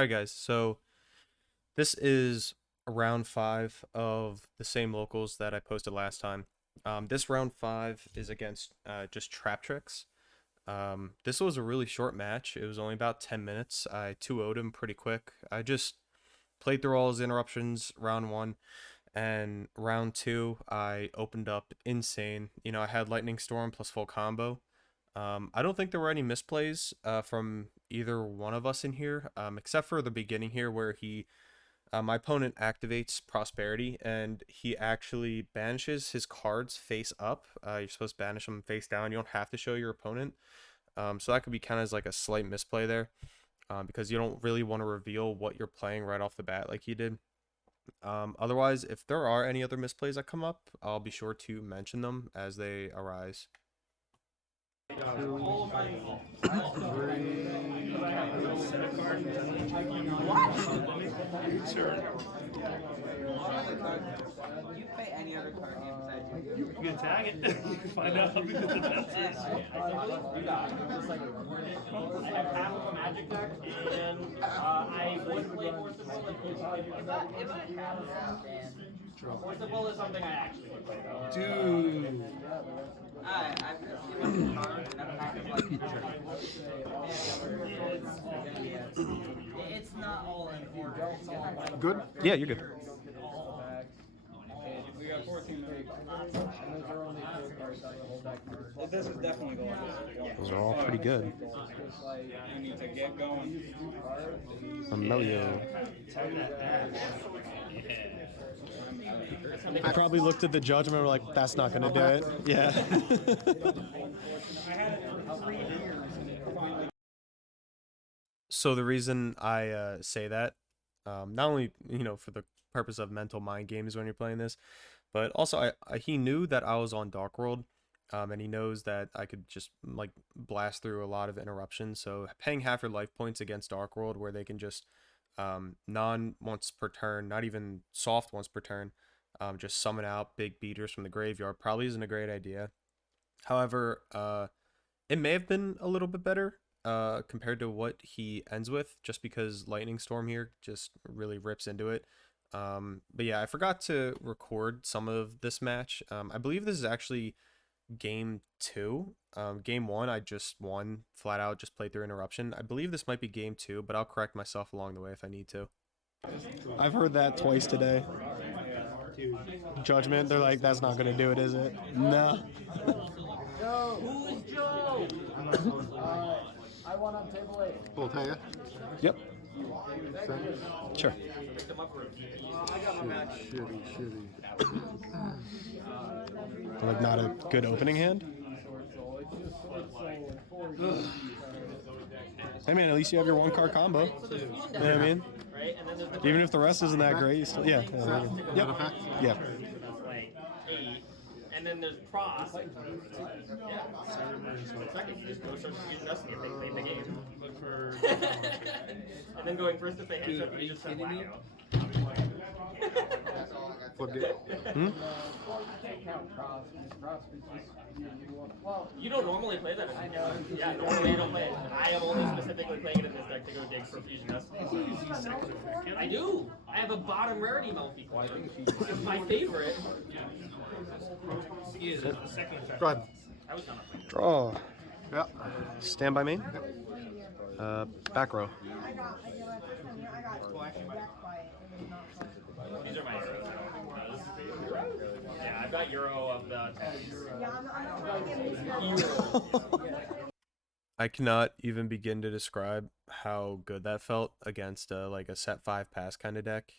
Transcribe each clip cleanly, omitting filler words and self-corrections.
Alright guys, so this is round 5 of the same locals that I posted last time. This round 5 is against just Traptrix. This was a really short match. It was only about 10 minutes. I 2-0'd him pretty quick. I just played through all his interruptions round 1, and round 2 I opened up insane. You know, I had Lightning Storm plus full combo. I don't think there were any misplays from either one of us in here, except for the beginning here where my opponent activates Prosperity and he actually banishes his cards face up. You're supposed to banish them face down. You don't have to show your opponent. So that could be kind of as like a slight misplay there, because you don't really want to reveal what you're playing right off the bat like he did. Otherwise, if there are any other misplays that come up, I'll be sure to mention them as they arise. You play any other card game besides You can tag it. You can find out how good the defense is. I have half of a magic deck, and I would play Force of Will Force of Will is something I actually would play though. Dude. I've seen like card and a pack of like it's not all in order. It's all Good? Yeah, you're good. We got 14 minutes. This is definitely going. Those are all pretty good. We need to get going. Amelio. I probably looked at the judgment and were like, that's not going to do it. Yeah. So the reason I say that, not only, for the purpose of mental mind games when you're playing this, but also he knew that I was on Darkworld, and he knows that I could just like blast through a lot of interruptions. So paying half your life points against Darkworld where they can just non once per turn, not even soft once per turn, just summon out big beaters from the graveyard probably isn't a great idea. However, it may have been a little bit better compared to what he ends with, just because Lightning Storm here just really rips into it. But yeah, I forgot to record some of this match. I believe this is actually game 2. Game 1 I just won flat out, just played through interruption. I believe this might be game 2, but I'll correct myself along the way if I need to. I've heard that twice today. Judgment, they're like, that's not gonna do it, is it? No. Who's Joe? I want on table 8. We'll tell you. Yep. Sure. Shitty. Like, not a good opening hand? Hey man, at least you have your 1-card combo. You know what I mean? Even if the rest isn't that great, you still, yeah. Yep. Yeah. And then there's Pross. Yeah. Second, you just go search Fusion Destiny if they play the game. And then going first if they headshot, you just send Wacko. You don't normally play that in this game. Yeah, normally you don't play it. I am only specifically playing it in this deck to go dig for Fusion Destiny. I do! I have a bottom rarity Melfi card. It's my favorite. Go ahead. Draw. Yeah. Stand by me. Back row. These are my Euros. Yeah, I've got Euro of the 10. I cannot even begin to describe how good that felt against like a set 5 pass kind of deck.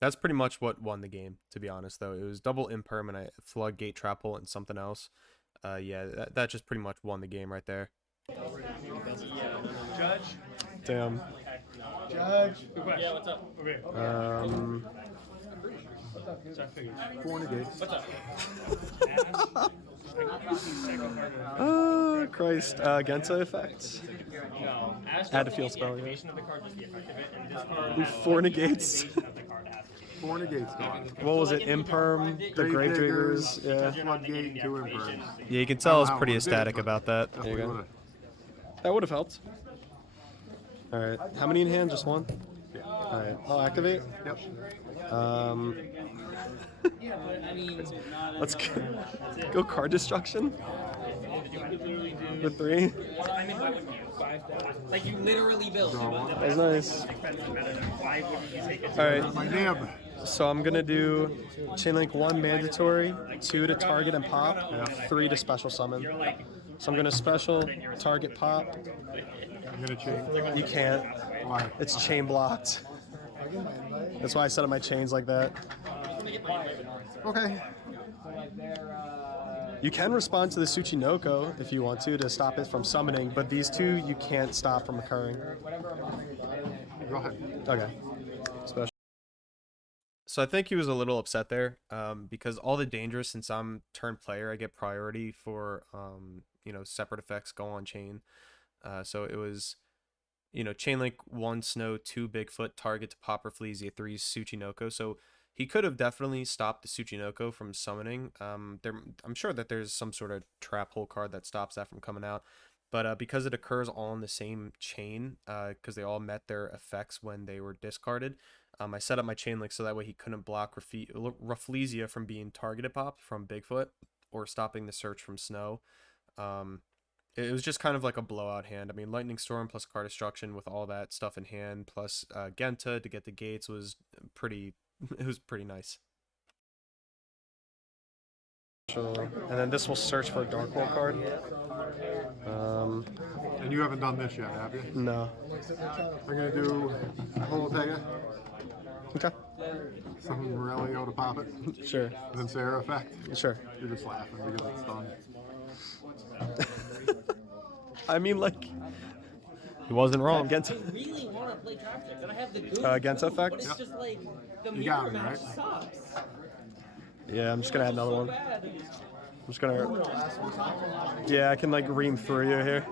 That's pretty much what won the game, to be honest, though. It was double imperm and a floodgate trapple and something else. Yeah, that just pretty much won the game right there. Judge. Damn. Judge. Yeah, what's up? Okay. So I figured. 4 negates. What's up? Christ. Gensa effects. No. Add a field spell, yeah. Activation of the card just the effect of it, and this card has 4 negates. activation of the card has to be. 4 negates gone. What was it? Imperm, the Grave Diggers. Yeah. Floodgate, 2 imperms. Yeah, you can tell I was pretty ecstatic about that. That's There you what go. it That would have helped. Alright, how many in hand? Just one? Yeah. Alright, I'll activate. Yep. Let's go card destruction with 3. I mean, why wouldn't you? Like, you literally built. That was nice. Why wouldn't you take it? Alright, My nib. so I'm gonna do Chainlink 1 mandatory, 2 to target and pop, 3 to special summon. So I'm gonna special, target, pop. I'm gonna change. You can't. Why? It's chain blocked. That's why I set up my chains like that. Okay. You can respond to the Tsuchinoko if you want to stop it from summoning, but these two you can't stop from occurring. Go ahead. Okay. Special. So I think he was a little upset there, because all the dangers, since I'm turn player, I get priority for separate effects go on chain. So it was, Chainlink 1 Snow, 2 Bigfoot, target to Popper Fleasia, 3 Tsuchinoko. So he could have definitely stopped the Tsuchinoko from summoning. I'm sure that there's some sort of trap hole card that stops that from coming out. But because it occurs all in the same chain, because they all met their effects when they were discarded, I set up my chain link so that way he couldn't block Rafflesia from being targeted pop from Bigfoot or stopping the search from Snow. It was just kind of like a blowout hand. I mean, Lightning Storm plus card destruction with all that stuff in hand, plus Genta to get the gates was pretty. It was pretty nice. And then this will search for a Darkworld card. And you haven't done this yet, have you? No. I'm gonna do Holotega. Okay. Something Morelio to pop it. Sure. Then Sarah effect. Sure. You're just laughing because it's done. I mean, like, he wasn't wrong. Genta. I really want to play Traptrix, and I have the good. Genta effect? But it's just like the You got mirror me, match right? sucks. Yeah, I'm just gonna add another one. Bad. I'm just gonna. Yeah, I can like ream through you here.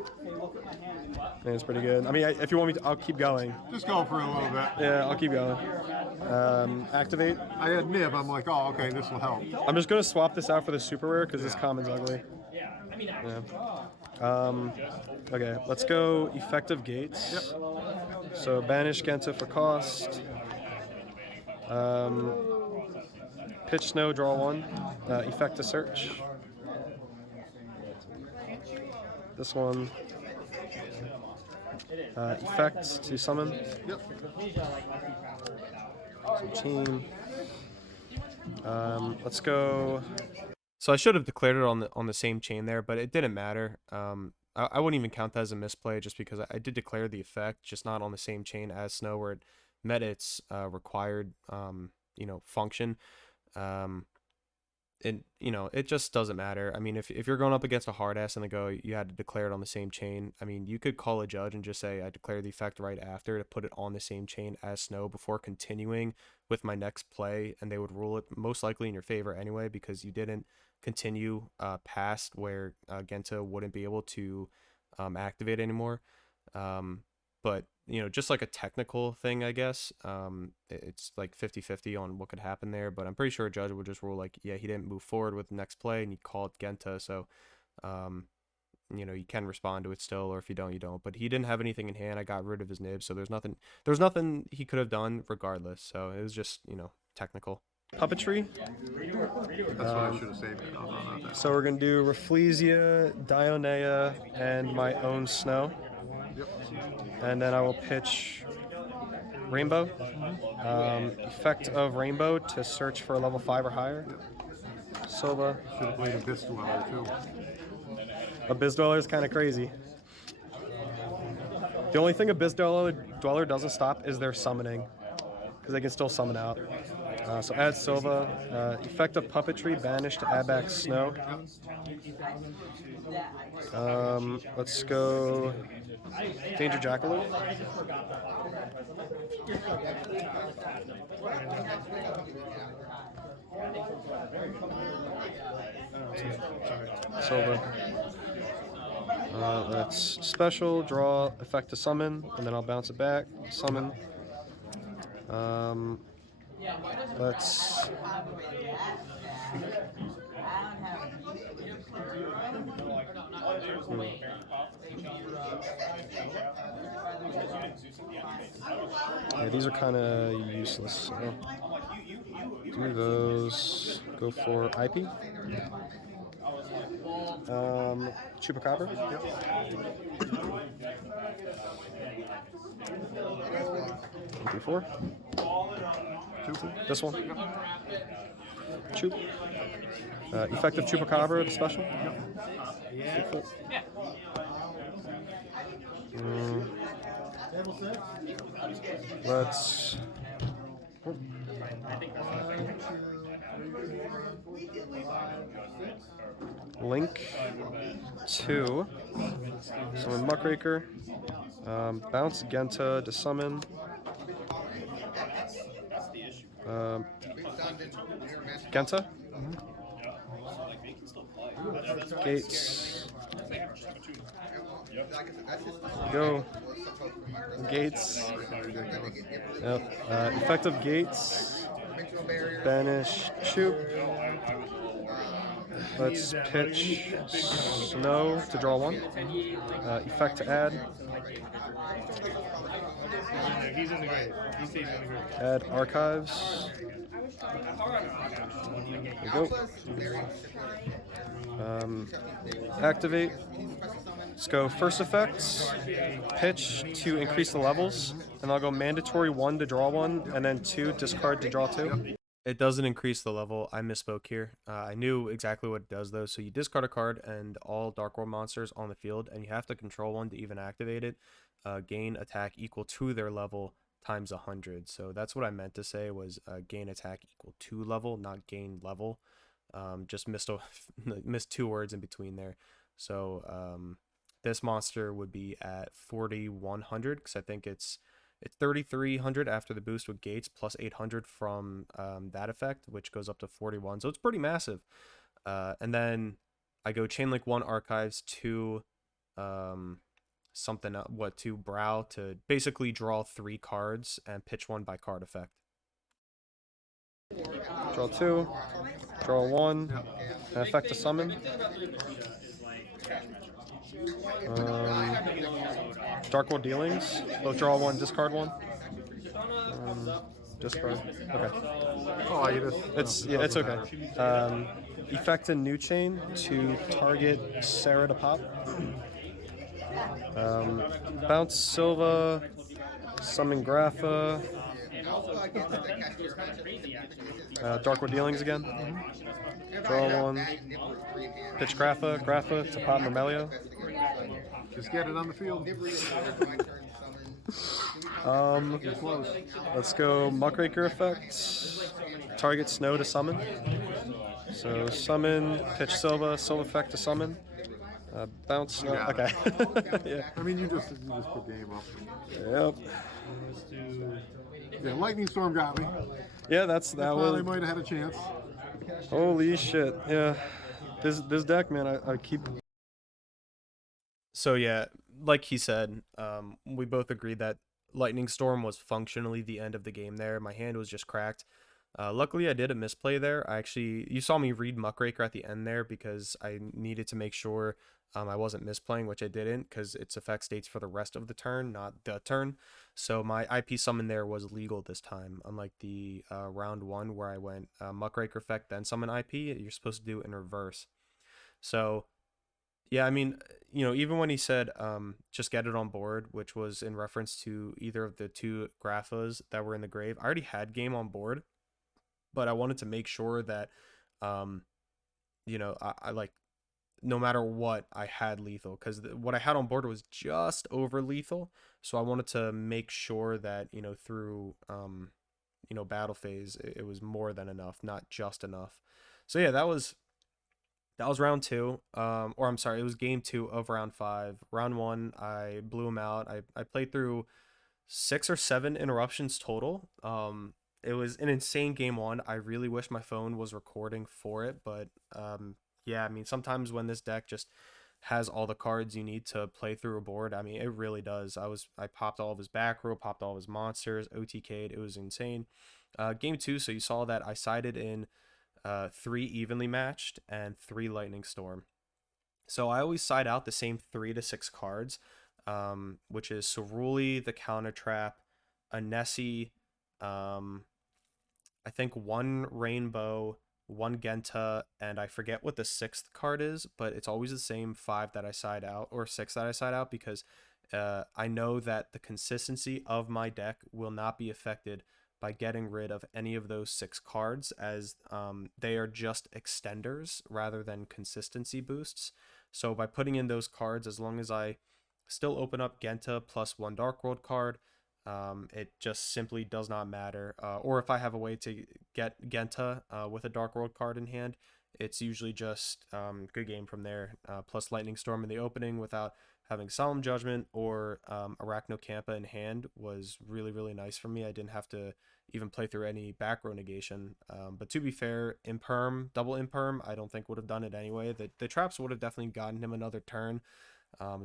Yeah, it's pretty good. I mean, if you want me to, I'll keep going. Just go for a little bit. Yeah, I'll keep going. Activate. I had nib. I'm like, oh, okay, this will help. I'm just gonna swap this out for the super rare because this common's ugly. Yeah, I mean, Yeah. Okay, let's go effective gates. Yep. So banish Genta for cost. Pitch Snow, draw 1. Effect to search. This one. Effect to summon. Yep. Some team. Let's go. So I should have declared it on the same chain there, but it didn't matter. I wouldn't even count that as a misplay just because I did declare the effect, just not on the same chain as Snow where it met its required function. It just doesn't matter. I mean, if you're going up against a hard ass and they go, you had to declare it on the same chain. I mean, you could call a judge and just say I declare the effect right after to put it on the same chain as Snow before continuing with my next play, and they would rule it most likely in your favor anyway because you didn't continue past where Genta wouldn't be able to activate anymore. But just like a technical thing, I guess, it's like 50-50 on what could happen there. But I'm pretty sure a judge would just rule like, yeah, he didn't move forward with the next play, and you call it Genta. So, you can respond to it still, or if you don't, you don't. But he didn't have anything in hand. I got rid of his nib, so there's nothing he could have done regardless. So it was just technical. Puppetry. That's what I should have saved it. No, not that. So we're gonna do Rafflesia, Dionea, and my own Snow. Yep. And then I will pitch Rainbow. Effect of Rainbow to search for a level 5 or higher. Silva. Should have played Abyss Dweller too. Abyss Dweller is kind of crazy. The only thing Abyss Dweller doesn't stop is their summoning, because they can still summon out. So add Silva. Effect of Puppetry, banish to add back Snow. Let's go Danger Jackalope. Silva. Let's special, draw, effect to summon, and then I'll bounce it back, summon. Let's... Yeah, these are kind of useless. So do those. Go for IP. Chupacabra. Yep. 1d4. Two. This one. Chup. Effective Chupacabra, the special. Yep. Let's. Link 2. Summon Muckraker. Bounce Genta to summon. Genta. Gates. Go. Gates. Yep. Effective Gates. Banish Shoop. Let's pitch Snow to draw 1. Effect to add. He's in the grave. He stays in the grave. Add Archives. There we go. Activate. Let's go first effect, pitch to increase the levels, and I'll go mandatory 1 to draw 1, and then 2 discard to draw 2. It doesn't increase the level. I misspoke here. I knew exactly what it does though. So you discard a card and all Darkworld monsters on the field, and you have to control one to even activate it. Gain attack equal to their level times 100. So that's what I meant to say was gain attack equal to level, not gain level. Just missed 2 words in between there. So this monster would be at 4100 because I think it's 3300 after the boost with Gates plus 800 from that effect, which goes up to 41. So it's pretty massive. And then I go Chainlink 1 Archives to to Brow to basically draw 3 cards and pitch 1 by card effect. Draw 2, draw 1, and effect to summon. Darkworld Dealings. Both draw 1, discard 1. Discard. Okay. Oh, I just. It's okay. Effect a new chain to target Sarah to pop. Bounce Silva. Summon Grapha. Darkwood Dealings again. Draw 1. Pitch Grapha to pop Mermelio. Just get it on the field. Let's go Muckraker effect. Target Snow to summon. So summon, pitch Silva effect to summon. Bounce Snow. Okay. Yeah. I mean, you just put game up. Yep. Yeah, Lightning Storm got me. Yeah, that They was. might have had a chance. Holy shit! Yeah, this deck, man. I keep. So yeah, like he said, we both agreed that Lightning Storm was functionally the end of the game there. My hand was just cracked. Luckily, I did a misplay there. You saw me read Muckraker at the end there because I needed to make sure I wasn't misplaying, which I didn't because its effect states for the rest of the turn, not the turn. So my IP summon there was legal this time, unlike the round 1 where I went Muckraker effect, then summon IP. You're supposed to do it in reverse. So yeah, I mean, even when he said just get it on board, which was in reference to either of the 2 Graphas that were in the grave, I already had game on board, but I wanted to make sure that, I like, no matter what, I had lethal, because what I had on board was just over lethal, so I wanted to make sure that, through, battle phase, it was more than enough, not just enough. So yeah, that was round 2, or I'm sorry, it was game 2 of round 5. Round 1, I blew him out. I played through 6 or 7 interruptions total. It was an insane game 1. I really wish my phone was recording for it, but yeah, I mean, sometimes when this deck just has all the cards you need to play through a board, I mean, it really does. I popped all of his back row, popped all of his monsters, OTK'd. It was insane. Game 2, so you saw that I sided in 3 evenly matched and 3 Lightning Storm. So I always side out the same 3 to 6 cards. which is Ceruli, the counter trap, a Nessie, I think one Rainbow, one Genta, and I forget what the sixth card is, but it's always the same five that I side out or six that I side out because I know that the consistency of my deck will not be affected by getting rid of any of those six cards, as they are just extenders rather than consistency boosts. So by putting in those cards, as long as I still open up Genta plus one Darkworld card, it just simply does not matter. Or if I have a way to get Genta with a Darkworld card in hand, it's usually just good game from there. Plus Lightning Storm in the opening without having Solemn Judgment or Arachnocampa in hand was really, really nice for me. I didn't have to even play through any back row negation. But to be fair, Imperm, double Imperm, I don't think would have done it anyway. The traps would have definitely gotten him another turn.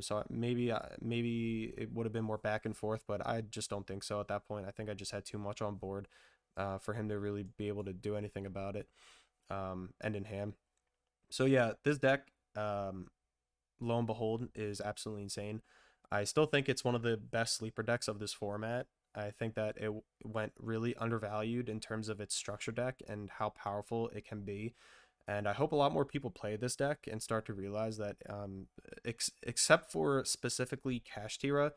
So maybe it would have been more back and forth, but I just don't think so at that point. I think I just had too much on board for him to really be able to do anything about it, and in hand. So yeah, this deck, lo and behold, is absolutely insane. I still think it's one of the best sleeper decks of this format. I think that it went really undervalued in terms of its structure deck and how powerful it can be. And I hope a lot more people play this deck and start to realize that, except for specifically Kashtira,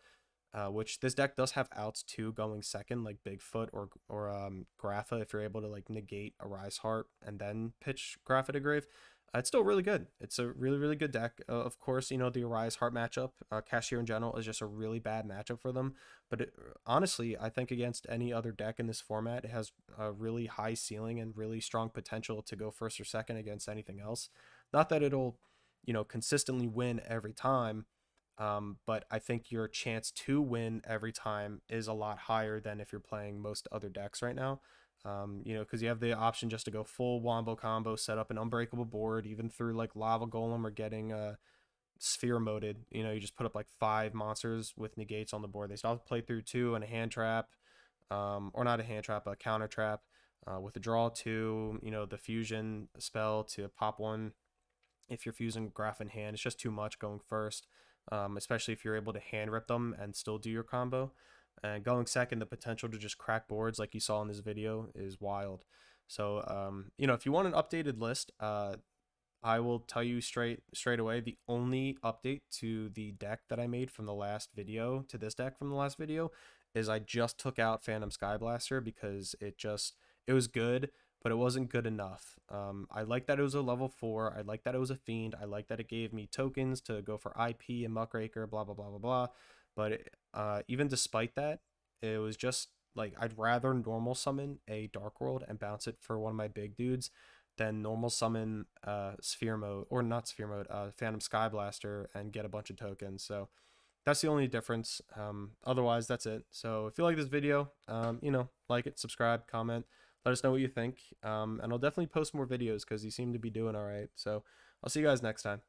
which this deck does have outs too going second, like Bigfoot or Grapha, if you're able to like negate a Rise Heart and then pitch Grapha to grave. It's still really good. It's a really, really good deck. Of course, you know, the Arise Heart matchup, Cashier in general, is just a really bad matchup for them. But honestly, I think against any other deck in this format, it has a really high ceiling and really strong potential to go first or second against anything else. Not that it'll, you know, consistently win every time, but I think your chance to win every time is a lot higher than if you're playing most other decks right now. You know, because you have the option just to go full Wombo combo, set up an unbreakable board, even through like Lava Golem or getting sphere moded. You know, you just put up like 5 monsters with negates on the board. They still have to play through 2 and a hand trap, or not a hand trap, a counter trap, with a draw 2. You know, the fusion spell to pop 1. If you're fusing Graph in hand, it's just too much going first, especially if you're able to hand rip them and still do your combo. And going second, the potential to just crack boards like you saw in this video is wild. So, you know, if you want an updated list, I will tell you straight away, the only update to the deck that I made from the last video to this deck from the last video is I just took out Phantom Skyblaster because it was good, but it wasn't good enough. I like that it was a level 4. I like that it was a fiend. I like that it gave me tokens to go for IP and Muckraker, blah, blah, blah, blah, blah. But even despite that, it was just like I'd rather normal summon a Darkworld and bounce it for one of my big dudes than normal summon Sphere Mode, or not Sphere Mode, Phantom Skyblaster and get a bunch of tokens. So that's the only difference. Otherwise, that's it. So if you like this video, you know, like it, subscribe, comment, let us know what you think. And I'll definitely post more videos because you seem to be doing all right. So I'll see you guys next time.